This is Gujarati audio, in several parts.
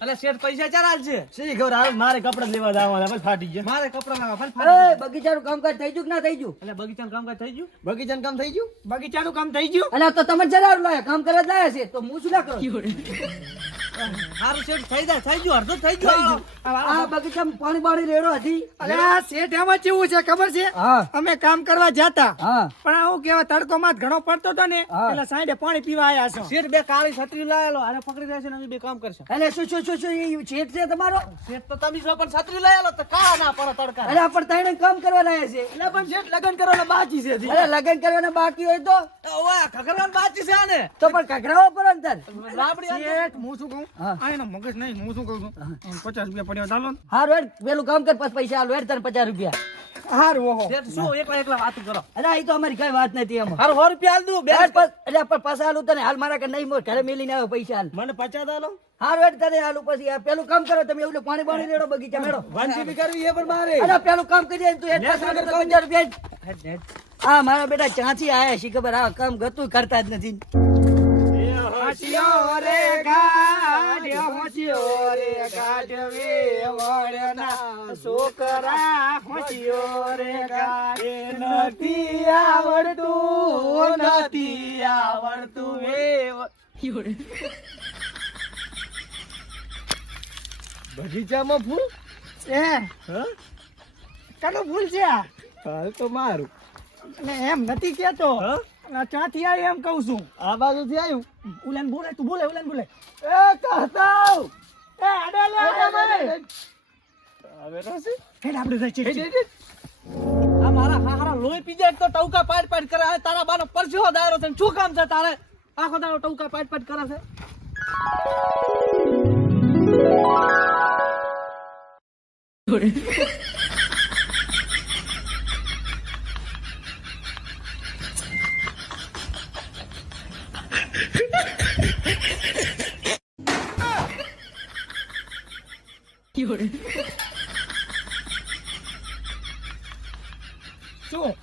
અલે શેઠ પૈસા ચાર હાલ છે શી ખબર હાલ મારે કપડા લેવા જવાના ભાઈ ફાટી ગયા મારે કપડા લાવવા ફાલ એ ફાટી બગીચાનું કામકાજ થઈ ગયું કે ના થઈ ગયું? એટલે બગીચાનું કામકાજ થઈ ગયું બગીચાનું કામ થઈ ગયું બગીચાનું કામ થઈ ગયું. અલ્યા તો તમે જરા લાયા કામ કરવા જ લાયા છે તો હું શું ના કરું? હારું શેઠ થઈ જાય થઈ ગયું અડધું થઈ ગયું આ બગીચામાં પાણી બાણી રેડો હતી. અરે આ શેઠ એમાં કેવું છે ખબર છે? હા અમે કામ કરવા જતા હા પણ આવું કેવા તડકો માં ઘણો પડતો હતો ને હા. એટલે સાંજે પાણી પીવા આયા છો. શેઠ બે કાળી છત્રી લાયેલો આને પકડી રહેશે ને અમે બે કામ કરશે એટલે શું શું શું શું એ છેટ છે તમારો? શેઠ તો તમે છો પણ છત્રી લાયેલો તો કા ના પડે તડકા અરે પણ તઈને કામ કરવા લાયા છે. એટલે પણ શેઠ લગન કરવાના બાકી છે હજી. અરે લગન કરવાના બાકી હોય તો ઓવા ખખરવાન બાચી છે આને તો પણ કકડાવો પર અંતર. લાબડી આને. શેઠ હું શું કહું હા. આ એનો મગજ નહીં હું શું કહું છું 50 રૂપિયા પડ્યો ચાલો ને. હારું હેડ પેલું કામ કર પછી પૈસા આલો હેડ તને 50 રૂપિયા. હારું ઓહો શેઠ શું એકલા એકલા વાતું કરો અરે એ તો અમારી કઈ વાત નથી એમાં. હારું 100 રૂપિયા હાલ દઉં બે અરે પણ પાછા આલું તને હાલ મારા કે નહીં મોર ઘરે મેલીને આવ્યો પૈસા હાલ. મને 50 આલો હારું હેડ તને હાલું પછી આ પેલું કામ કરો તમે એવું પાણી બાણી રેડો બગીચા મેળો. 1 GB કરવી એ પણ મારે અરે પેલું કામ કરી દે તું હેડ પાછા આલો તો 50 રૂપિયા. હા મારા બેટા ચાંચી આયા છે ખબર આ કામ ગતું કરતા જ નથી. હસ્યો રે ગાઢ્યો હસ્યો રે ગાઢવે વળના છોકરા હસ્યો રે ગાઢે નથી આવડતું એ બગીચામાં ફૂલ એ હા કનું ભૂલ છે આ? હાલ તો મારું એટલે એમ નથી કેતો હા ચાથી આવી એમ કહું છું. આ બાજુથી આવ્યું ઉલાન બોલે તું બોલે ઉલાન બોલે એ કહતાવ એ અડે લે હવે રોસી હેડ આપણે જઈ છે આ મારા હારા લોહી પી જાય તો ટૌકા પાડ પાડ કરે આ તારા બાનો પરસેવો દાયરો છે શું કામ છે તારે આખો દાડો ટૌકા પાડ પાડ કરે છે શું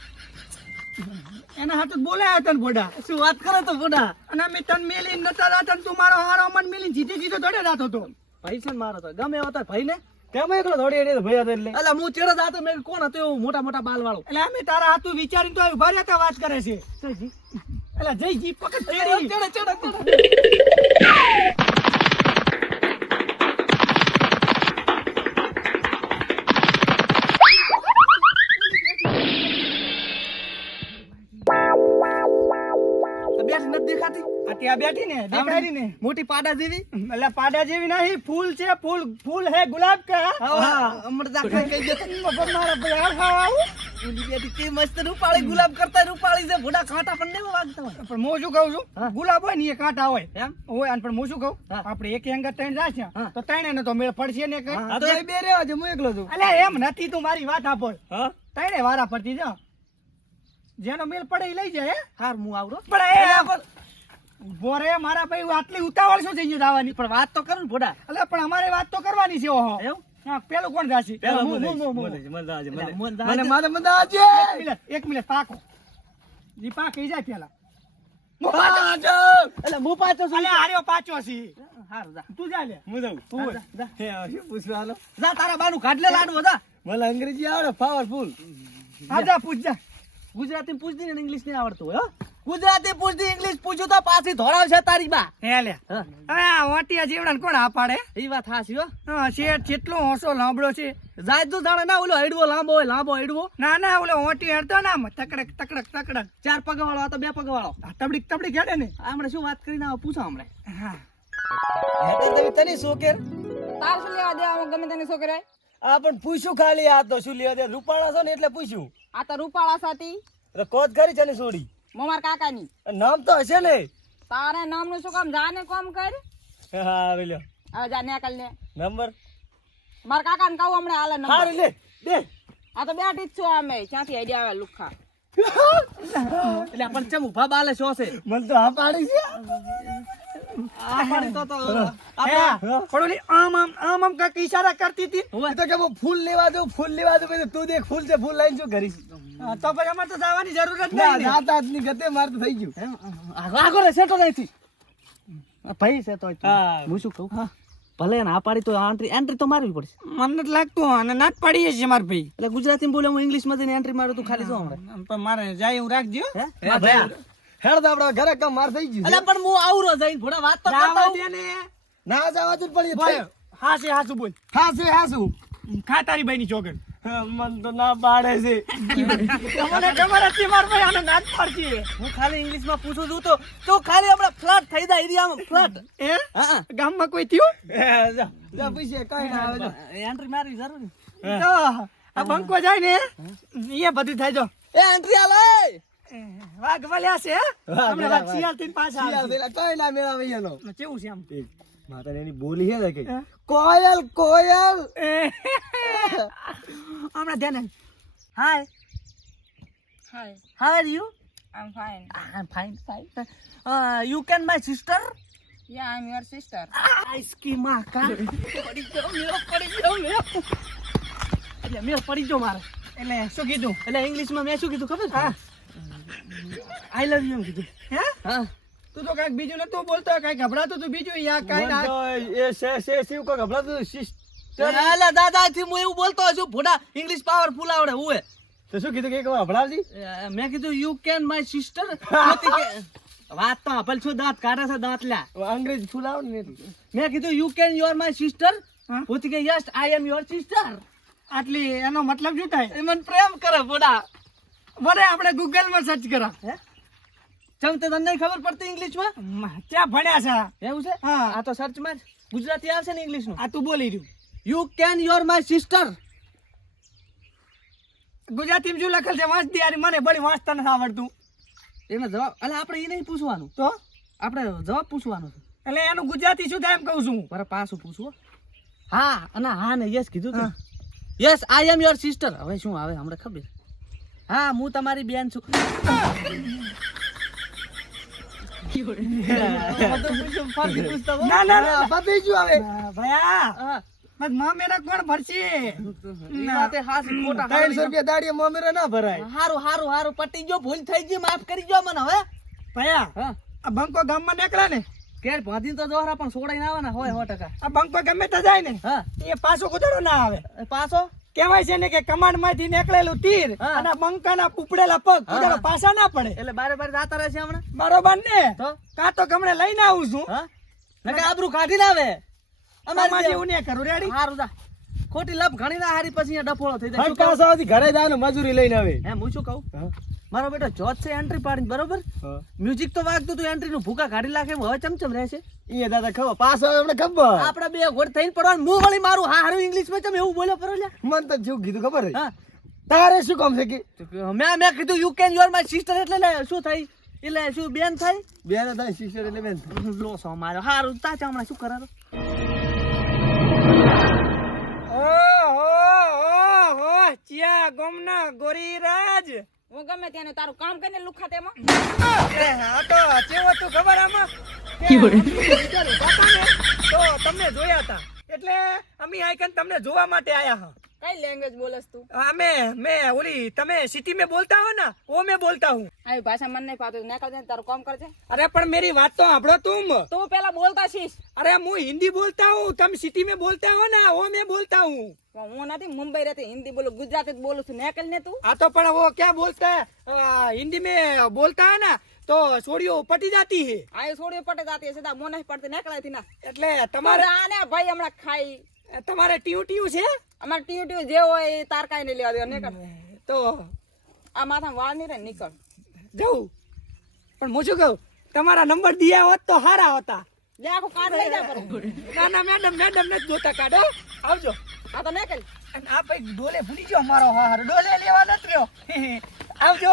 એના હાથ બોલાયા તને બોડા શું વાત કરે તો બોડા અને અમે તને મેલી નતા રાતા તું મારો હારો મન મેલી જીતે જીતો દોડે રાતો તો પૈસા મારો તો ગમે એવો તો ભાઈ ને કેમ એકલો દોડી એની તો ભૈયા એટલે અલા હું ચેડે જાતો મેં કોણ હતો એવું મોટા મોટા બાલ વાળો એટલે અમે તારા હાથું વિચારીને તો ઉભા રહેતા વાત કરે છે એટલે જય જી પકડ તેડી ચેડે ચેડે બેઠી નથી દેખાતી આ ત્યાં બેઠી ને દેખાડી ને મોટી પાડા જેવી એટલે પાડા જેવી નહીં ફૂલ છે ફૂલ ફૂલ હે ગુલાબ કા હા અમરદા ખાઈ ગઈ જતો મારા ભાઈ આવું ઓલી બેટી કે મસ્ત રૂપાળી ગુલાબ કરતા રૂપાળી છે ભોડા કાંટા પણ નહીં વાગતા હોય પણ હું શું કહું છું ગુલાબ હોય ને એ કાંટા હોય એમ હોય અને પણ હું શું કહું હા. આપણે એક અંગત ત્રણ જાશે હા. તો ત્રણે ને તો મેળ પડશે ને કઈ હા, તો એ બે રેવા છે હું એકલો છું અલે એમ નથી તું મારી વાત આપો હા ત્રણે વારા પડતી જા જેનો મેળ પડે એ લઈ જાય હે? હાર હું આવરો પણ એ બોરે મારા ભાઈ આટલી ઉતાવળ શું થઈ ગયું દાવાની પણ વાત તો કરું ને ભોડા એટલે પણ અમારે વાત તો કરવાની છે ઓહો એવું હા પેલું કોણ જાશે પેલા હું. મને મારે મજા આજે એક મિનિટ પાકો જી પાક ઈ જાય પેલા એટલે હું પાછો છું અલે આર્યો પાછો છે હાર જા તું જા લે હું જાઉં તું હોય. જા હે શું પૂછવા હાલો જા તારા બાનું કાઢલે લાડવો જા મને અંગ્રેજી આવડે પાવરફુલ હા જા પૂછ જા ગુજરાતી પૂછતી ને ઇંગ્લિશ નહીં આવડતું હોય હો ગુજરાતી પૂછતી ઇંગ્લિશ પૂછું તો પાછી ધોળાવશે તારી બા હે લે હા હવે આ ઓટિયા જીવડાને કોણ આ પાડે એ વાત હાસી હો હા શેઠ જેટલો હોંસો લાંબડો છે જાય તું જાણે ના ઓલો હેડવો લાંબો હોય લાંબો હેડવો ના ના ઓલો ઓટી હડતો ને આમ તકડક તકડક તકડક ચાર પગ વાળો આ તો બે પગ વાળો આ તબડીક તબડીક હેડે ને હમણાં શું વાત કરીને આવો પૂછો હમણાં હા હેતર તમે તને શું કે તાર શું લેવા દે આમાં ગમે તને છોકરા આ પણ પૂછ્યું ખાલી આ તો શું લેવા દે રૂપાળા છો ને એટલે પૂછ્યું આ તો રૂપાળા સાથી એટલે કોત કરી છે ને છોડી મોમાર કાકાની નામ તો હશે ને તારે નામનું શું કામ જાને કોમ કર હા લ્યો હવે જા નેકલ ને નંબર મારા કાકાને કહું હમણાં હાલે હા નંબર લે દે આ તો બેઠી જ છું અમે ક્યાંથી આઈડિયા આવે લુખા એટલે પણ ચમ ઉભા બાલે શું છે મને તો હા પાડી છે આ પાડી તો હે, પણ ઓલી આમ આમ આમ આમ કાંઈક ઈશારા કરતી હતી એ તો કે હું ફૂલ લેવા દઉં ફૂલ લેવા દઉં પછી તું દેખ ફૂલ છે ફૂલ લાઈન શું કરીશ હા, તો પછી અમારે તો જવાની જરૂર જ ના નહીં ને. જાતા જ ની ગતે માર તો થઈ ગયું આગો રે સેટો નથી ભાઈ છે તો હા. હું શું કહું ભલે ના પાડી તો એન્ટ્રી તો મારવી પડશે. મને નથી લાગતું અને નાત પાડીએ છીએ મારા ભાઈ. એટલે ગુજરાતીમાં બોલે હું ઇંગ્લિશમાં જઈને એન્ટ્રી મારું તું ખાલી જો હમણાં. પણ મારે જાય એવું રાખજો. હે? એ ભાઈ હેડ તો આપણા ઘરે કામ માર થઈ ગયું છે. અલા પણ હું આવરો જઈને ઘોડા વાત તો કરતા જાવા હોઉં. દે ને. ના જવા જ પડી બોલ હા છે હાસુ બોલ. હાસું ખા તારી ભાઈની ચોગન. મન તો ના પાડે છે. તમને ખબર હતી મારા ભાઈ આને નાત પાડતી. હું ખાલી ઇંગ્લિશમાં પૂછું છું તો ખાલી હમણાં ફ્લડ થઈ જાય એરિયામાં ફ્લડ. એ હા ગામમાં કોઈ થયું? જા પૂછે કઈ ના આવે જો. એન્ટ્રી મારવી જરૂરી. તો આ બંકો જાય ને એ બધું થાય જો. એ એન્ટ્રી આલે. વાઘ વળ્યા છે હે? વાઘ હમણાં વાઘ શિયાળ થઈને પાછા શિયાળ આવશે. પેલા કઈ ના મેળાવે એનો. કેવું છે આમ? માતાને એની બોલી છે ને કે હે? કોયલ કોયલ. હમણાં ધ્યાન હાય Hi, How are you? I'm fine. I'm fine. You can my sister? Yeah, I'm your sister. આઈસ્કી માં કા પડી ગયો મેળો. એટલે મેળ પડી ગયો મારે. એટલે શું કીધું? એટલે ઇંગ્લિશમાં મેં શું કીધું ખબર છે? આઈ લવ યુ એમ કીધું. હે હા તું તો કઈક બીજું નતું બોલતો, કઈક ગભરાતું તું બીજું યા કઈ મન ના. તો એ સે શિવ કો ગભરાતું સિસ્ટર. એટલે દાદાથી હું એવું બોલતો હશું ભોડા ઇંગ્લિશ પાવરફુલ આવડે હું તો શું કીધું કે એક વાર હભળાવજી. મેં કીધું યુ કેન માય સિસ્ટર. વાત તો આપલ છું દાંત કાઢે છે દાંત લ્યા. અંગ્રેજી ફૂલાવ ને મેં કીધું you can you are my sister. હા? પૂછી કે yes I M your sister. આટલી એનો મતલબ શું થાય? એ મને પ્રેમ કરે ભોડા. બરે આપણે ગૂગલ માં સર્ચ કરા. હે ચમ તે તને નહીં ખબર પડતી ઇંગ્લિશમાં? ત્યાં ભણ્યા છે. એવું છે? હા. આ તો સર્ચ માં ગુજરાતી આવશે ને ઇંગ્લિશ નું. આ તું બોલી રહ્યું. You can your my sister. ગુજરાતીમાં શું લખેલ છે વાંચ દે યાર, મને બળી વાંચતા નથી આવડતું. એનો જવાબ એટલે આપણે એ નહીં પૂછવાનું, તો આપણે જવાબ પૂછવાનો છે. એટલે એનું ગુજરાતી શું થાય એમ કહું છું. બરાબર પાછું પૂછવું. હા અને હા ને યસ કીધું તું. Yes I M your sister. હવે શું આવે હમણાં ખબર? હા હું તમારી બેન છું. ના ના ના પતી ગયું હવે. ભયા હા, બસ મામેરા કોણ ભરશે? ઈ વાતે હાચી, ખોટા 300 રૂપિયા દાડીએ મોમેરા ના ભરાય. હારું પટી ગયો, ભૂલ થઈ ગઈ, માફ કરી ગયો મને હવે. ભયા હા આ બંકો ગામમાં નીકળે ને, કેર ભાંધીને તો જોહરા પણ છોડાઈને આવવાના હોય 100%. આ બંકો ગમે તે જાય ને હા એ પાછો કુદડો ના આવે. પાછો કહેવાય છે ને કે કમાન્ડ માંથી નીકળેલું તીર હા. અને બંકાના ઉપડેલા પગ કુદડો પાછા ના પડે. એટલે બારે જાતા રહે છે હમણાં બરોબર ને? તો કાં તો ગમણે લઈને આવું છું. હા નકે આબરૂ કાઢી લાવે અમારે અમારી જેવું નહીં કરું. રેડી? હારું જા ખોટી લપ ઘણી ના હારી પછી અહીંયા ડફોળો થઈ જાય. હટ શું કહું? પાછા આવતી ઘરે જવાનું મજૂરી લઈને આવે. એમ હું શું કહું, હા. મારો બેટો જોત છે એન્ટ્રી પાડીને બરોબર, હા. મ્યુઝિક તો વાગતું હતું, એન્ટ્રી નું ભૂકા કાઢી નાખે, હવે ચમચમ રહેશે. ઈ દાદા ખબર પાછો આવે એમને ખબર. આપડે બે ઘોડ થઈને પડવાનું. હું વળી મારું હારું ઇંગ્લિશ માં તમે એવું બોલ્યો પરો લ્યા. મન તો જેવું કીધું ખબર છે. હા તારે શું કામ છે કે મેં કીધું you can your my sister એટલે લે શું થાય, એટલે શું બેન થાય. બેન હતા સિસ્ટર એટલે બેન. લો સો મારો હારું તાચા હમણાં શું કરારો. ઓહો ચિયા ગોમના ગોરીરાજ. હું ગમે ત્યાં તારું કામ કરીને લુખા તેમાં. એ હા તો ચેવો તું ખબર આમાં તો તમને જોયા હતા એટલે અમે આઈકન તમને જોવા માટે આયા હા. કઈ લેંગ્વેજ બોલસ તું? मैं ओली તમે सिटी में बोलता हो ना वो मैं बोलता हूँ. આવી ભાષા મને નહીં પાતું, નીકળ જાય તારું કામ કરજે. अरे पर मेरी बात तो साંભળો तुम. તું પેલા બોલતા છીસ. अरे હું हिंदी बोलता हूँ, तुम सिटी में बोलते हो ना वो मैं बोलता हूँ. પણ હું નથી મુંબઈ રહેતી, હિન્દી બોલું, ગુજરાતી જ બોલું છું. નીકળ ને તું. हाँ तो पर वो क्या बोलता है हिंदी में बोलता है ना तो छोड़ियो पटी जाती है. આ છોડી પટે જાતી હશે, તા મોને પડતી નીકળાતી ના. એટલે તમારે તમારે આને ભાઈ હમણાં ખાઈ તમારે ટીયું ટીયું છે અમારે ટીયું ટીયું જે હોય એ તાર કાંઈ નહીં લેવા દે. નીકળ. તો આ માથામાં વાળ નહીં રહે, નીકળ. જવું. પણ હું શું કહું, તમારા નંબર દિયા હોત તો સારા હતા. લે આખું કાર્ડ લઈ જા પર. ના ના મેડમ ને જોતા કાઢો. આવજો. આ તો નીકળ. અને આ ભાઈ ડોલે ભૂલી ગયો મારો હાર, ડોલે લેવા નથી રહ્યો. આવજો,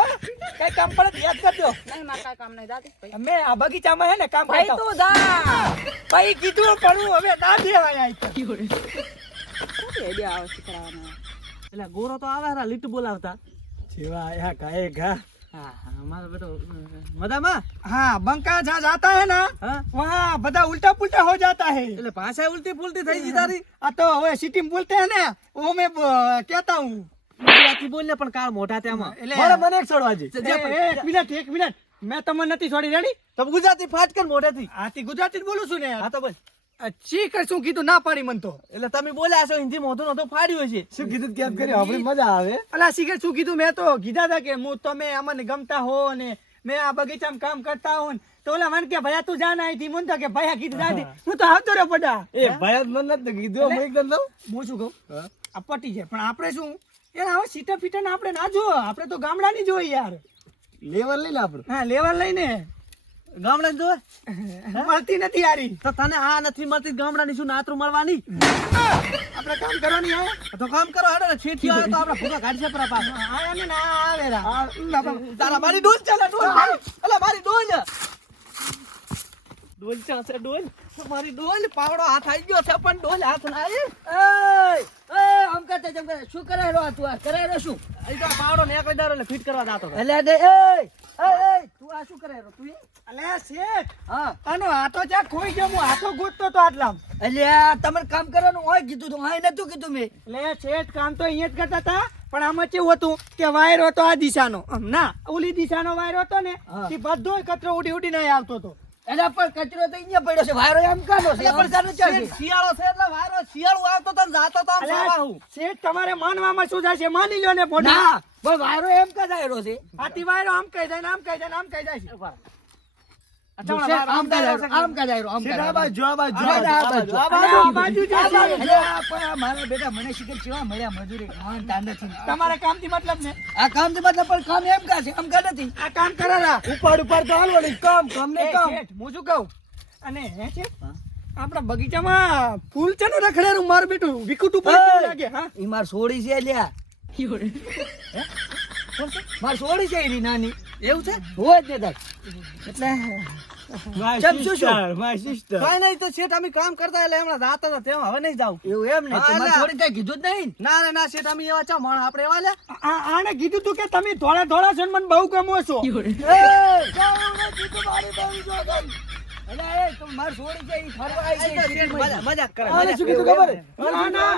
કઈ કામ પડે તો યાદ કરજો. નહીં મારે કાંઈ કામ નહીં, જાતી ભાઈ. અમે આ બગીચામાં હે ને કામ ભાઈ કરતા. તું જા. ભાઈ કીધું પણ હું હવે ના દેવાય આઈ તો. શું idea આવે છે કરાવવાનો? એટલે ગોરો તો આવે હારા લીટ બોલાવતા. જેવા આયા કાએ ઘા. હા હા મારો બેટો મદામાં. हाँ बंका जहाँ जाता है ना હા वहाँ बता उल्टा पुल्टा हो जाता है. એટલે ભાષા ઉલટી પુલટી થઈ ગઈ તારી. आ तो वो सिटी में बोलते हैं ना वो मैं कहता हूँ. ગુજરાતી બોલને પણ કાળ મોઢા તેમાં. મારે મને એક છોડવા જી. एक मिनट मैं તમને નથી છોડી રેડી. તો ગુજરાતી ફાટકન મોઢેથી. આથી ગુજરાતી જ બોલું છું ને. હા તો બોલ. શીખર શું કીધું ના પાડી મન તો એટલે તમે બોલ્યા છો હિન્દી મોઢું નહોતું ફાડ્યું હશે. શું કીધું કેમ કરી આપણે મજા આવે અલા શીખર શું કીધું મેં તો કીધા હતા કે હું તમે અમને ગમતા હો ને મેં આ બગીચામાં કામ કરતા હો ને તો ઓલા મને કે ભયા તું જા ના અહીંથી મને તો કે ભયા કીધું જાતી હું તો આવતો રહ્યો પડા એ ભાઈ મન નથી કીધું હું એકદમ લઉં હું શું કહું આ પટી છે પણ આપણે શું યાર હવે સીટા ફીટા ને આપણે ના જો આપણે તો ગામડાની જોઈએ યાર લેવલ લઈને આપણે હા લેવલ લઈને ગામડા જો મળતી નથી યારી તો તને આ નથી મળતી ગામડાની શું નાતરું મળવાની. આપણે કામ કરવાની આવે તો કામ કરો હેડો ને છેઠી આવે તો આપણે ભૂખા કાઢશે પર પાછા. આયા ને ના આવે રા તારા મારી ડોલ ચાલે ડોલ અલા મારી ડોલ ચાલશે ડોલ મારી ડોલ પાવડો હાથ આવી ગયો છે પણ ડોલ હાથ ના આવી. આમ કરતા તેમ કરતા શું કરાય રહ્યો તું આ કરાય રહ્યો શું અહીં તો આ પાવડો નીકળી દારો એટલે ફિટ કરવા જાતો હતો. એટલે દે તું આ શું કરાય રહ્યો તું અલે શેઠ હા આનો હાથો જ્યાં ખોઈ ગયો હું હાથો ગોતતો તો આટલામ એટલે આ તમારે કામ કરવાનું હોય કીધું તું હા નતું કીધું મેં એટલે શેઠ કામ તો અહીંયા જ કરતા હતા પણ આમાં કેવું હતું કે વાયર હતો આ દિશાનો ના ઓલી દિશાનો વાયર હતો ને એ બધો કચરો ઉડી ઉડી નહીં આવતો હતો એના પર કચરો તો અહીંયા પડ્યો છે વાયરો એમ કાનો છે એમ કાનો ચાલશે શિયાળો છે એટલે વારો શિયાળો આવતો તો ને જાતો તો આમ અલા, સાવા હું. શેઠ તમારે માનવામાં શું થાય છે માની લો ને ફોટો ના પણ વાયરો એમ કદાયરો છે આથી વાયરો આમ કહી જાય ને આમ કહી જાય ને આમ કહી જાય છે આમ કદાયરો આમ કદાયરો આમ સીધા કદાયરો બાજુ આ બાજુ આ બાજુ, આ બાજુ. આ બાજુ જે છે. અરે આ પણ આ મારા બેટા મને શીખર કેવા મળ્યા મજૂરી ખાવાનું તા નથી તમારે કામથી મતલબ ને આ કામ થી મતલબ પણ કામ એમ કા છે આમ કા નથી આ કામ કરારા ઉપાડ તો હાલવાની કામ કામ ને એ કામ શેઠ, હું શું કહું અને હે શેઠ, આપણા બગીચામાં ફૂલ છે ને રખડેલું મારું બેટું વિકુટું પર કેવું લાગે હા ઈ માર સોડી છે લ્યા માર સોડી છે એની નાની એવું છે હોય જ ને તાર એટલે ચમ શું શું? માય સિસ્ટર કઈ નહીં તો શેઠ અમે કામ કરતા એટલે હમણાં જાતા હતા તેમ હવે નહીં જાવ. એવું એમ ને હા, તો માર એટલે- સોડી કઈ કીધું જ નહીં ના રે ના શેઠ અમે એવા ચા મણ આપણે એવા લે આને કીધું તું કે તમે ધોળા ધોળા છો ને મને બહુ ગમો છો અલે એ તો માર સોડી છે ઈ ફરવા આવી છે શેઠ મજાક કરે આને મજાક. શું કીધું ખબર હે? ના, ના.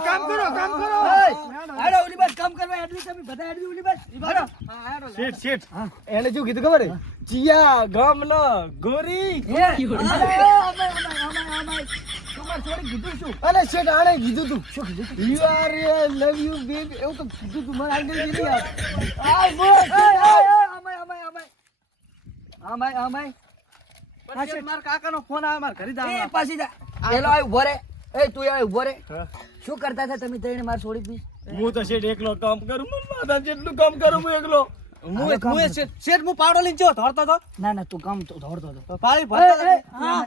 કામ કરો કામ કરો હાડો ઓલી બાજુ કામ કરવા એડવી તમે બધા એડવી ઓલી બાજુ હાડો શેઠ શેઠ એને શું કીધું ખબર હે? ચિયા ગામનો ગોરી અમાય તમાર સોડી કીધું શું અરે શેઠ આણે કીધું તું શું કીધું you are love you baby એવું તો કીધું તું મને આગળ કીધું યાર અમાય પણ શેઠ મારા કાકાનો ફોન આવે મારા ઘરે એ જવાનું. પાછી જા પેલો આય ઉભો રે એ તું આય ઉભો રે શું કરતા હતા તમે ત્રણે માર સોડી પી હું તો શેઠ એકલો કામ કરું મને માથા જેટલું કામ કરું હું એકલો શેઠ હું પાવડો લઈને ચો ધોરતો હતો ના ના તું કામ તો દોડતો હતો તો પાણી ભરતો હતો.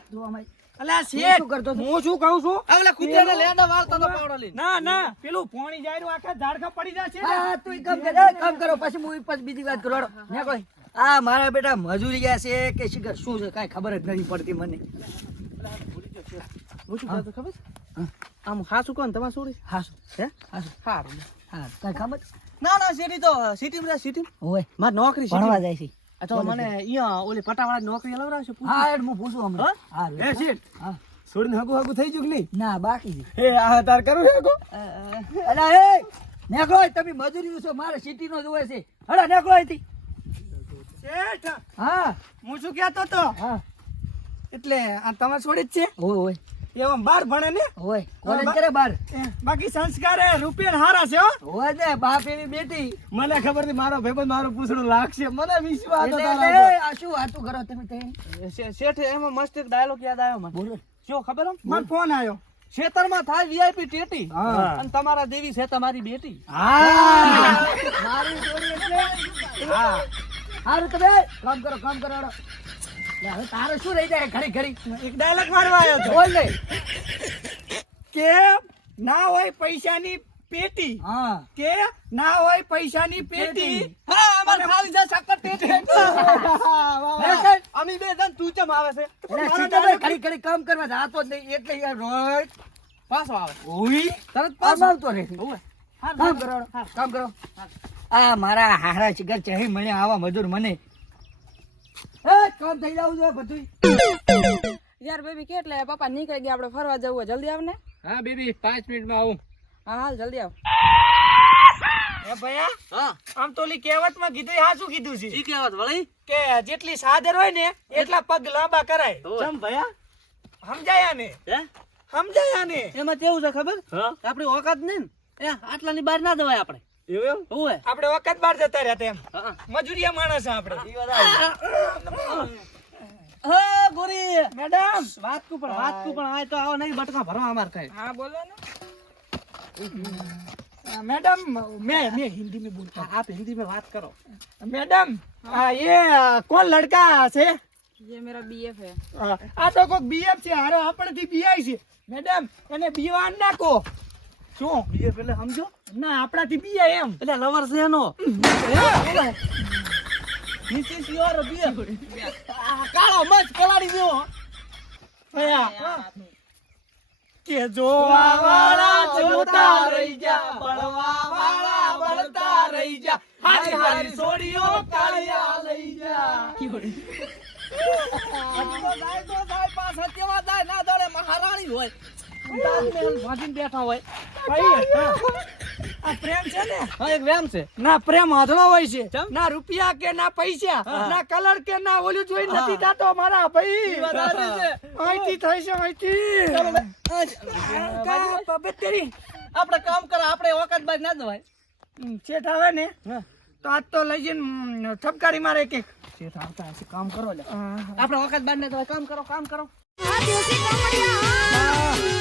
તું અમાય અલા શું શેઠ કરતો હતો? હું શું કહું છું આ ઓલા કૂતરાને લેંડા વાળતો હતો પાવડો લઈને. ના ના પેલું પોણી જાય રહ્યું આખા ઝાડખા પડી જશે ને. હા તું ઈ કામ કર એ કામ કરો પછી હું પછી બીજી વાત કરો ને કોઈ આ મારા બેટા મજૂરી ગયા છે કે શિખર શું છે કાંઈ ખબર જ નથી પડતી મને હું શું કહેતો ખબર છે? આમ હાસું કોણ તમારે છોડી હા શું હે હા શું હારું. હા કાંઈ ખબર ના ના શેઠી તો સિટીમાં રહે સિટી હોય મારી નોકરી ભણવા સિટી જાય છે તો મને અહીંયા ઓલી પટાવાળા નોકરી લવડાવશે હા એડ હું પૂછું હમણાં હા હે શેઠ હા છોડીને હગું હગું થઈ ગયું કે નહીં ના બાકી છે હે આ તાર કરું હગું અલા એ નેકળો અહીં, તમે મજૂરી છો મારે સિટીનો જોવે છે હડા નેકળો અહીંથી શેઠ હા હું શું કહેતો તો હા એટલે આ તમારે છોડી જ છે હોય હોય એવા બાર ભણે ને હોય કોલેજ કરે બાર બાકી સંસ્કાર એ રૂપિયા હારા છે હો હોય ને બાપ એવી બેટી મને ખબર નથી મારો ભાઈબંધ મારું પૂછડું લાગશે મને વિશ્વાસ હતો એટલે તારા પર. આ શું વાતું કરો તમે ત્રણ? શેઠ એમાં મસ્ત એક ડાયલોગ યાદ આવ્યો મને બોલો શું ખબર એમ મને ફોન આવ્યો ખેતરમાં થાય વીઆઈપી ટેટી હા. અને તમારા દેવી છે તમારી બેટી. મારી જોડી એટલે હારું તમે કામ કરો કામ કરો હાલો. લે, હવે તારે શું રહી જાય ઘડી ઘડી એક ડાયલોગ મારવા આવ્યો હતો બોલ ને કે ના હોય પૈસાની પેટી હા કે ના હોય પૈસાની પેટી હા અમારે ખાલી છે શક્કર ટેટી અમે બે જણ તું ચમ આવે છે એટલે સીધા ઘડી ઘડી કામ કરવા જાતો જ નહીં એટલે યાર રોજ પાછો આવે ઓય તરત કામ પાછો આવતો રહે કામ કરો કામ કરો આ મારા હારા શિખર ચહી મળ્યા આવા મજૂર મને એ કામ થઈ જાવું જોઈએ બધું યાર બેબી કેટલે પપ્પા નીકળી ગયા આપણે ફરવા જવું હોય જલ્દી આવ ને હા બેબી 5 મિનિટમાં આવું હા હાલ જલ્દી આવ એ ભયા હા આમ તો ઓલી કહેવતમાં કીધું હા શું કીધું છે ઈ કહેવત વળી કે જેટલી સાદર હોય ને એટલા પગ લાંબા કરાય ચમ ભયા સમજાયા ને હે સમજાયા ને એમાં કેવું છે ખબર હા આપણી ઓકાત નહીં ને આટલાની બહાર ના જવાય આપણે એવું એમ હોવે આપણે વખત બાર જતા રહ્યા તેમ હા મજૂરિયા માણસ છે આપણે ઈ વાત આવી. હા ગોરી મેડમ વાત કુ પણ આ તો આવો નહીં બટકા ભરવા અમાર કઈ હા બોલો ને मैडम मैं हिंदी में बोलता आप हिंदी में बात करो हूँ मैडम ये कौन लड़का છે ये मेरा बीएफ है આ તો કોક બીએફ છે હારે આપણથી બીઆઈ છે મેડમ એને બીવાન નાખો શું બીએ પેલે સમજો ના આપણાથી બીઆઈ એમ એટલે લવર છે એનો This is your beer. કાળો મસ્ત કલાડી દેવો ભયા કે જોવા વાળા જોતા રહી જા બળવા વાળા બળતા રહી જા હારી હારી છોડીઓ કાળિયા લઈ જા તો જાય પાછા કેવા જાય ના દોડે મહારાણી હોય તાજમહેલ ભાગીને બેઠા હોય ભાઈ આ પ્રેમ છે ને હા એક વેમ છે ના પ્રેમ આધળો હોય છે ચમ? ના રૂપિયા કે ના પૈસા ના કલર કે ના ઓલું જોઈ નથી થતો મારા ભાઈ ઈ વાત સાચી છે. અહીંથી થાય છે અહીંથી કા બબે તેરી આપણે કામ કરો આપણે ઓકાત બાજ ના જવાય શેઠ આવે ને હા તો આજ તો લઈ જઈને ઠપકારી મારે એક શેઠ આવતા હશે કામ કરો લે હા આપણે ઓકાત બાજ ના જવાય કામ કરો આ દેશી કમળિયા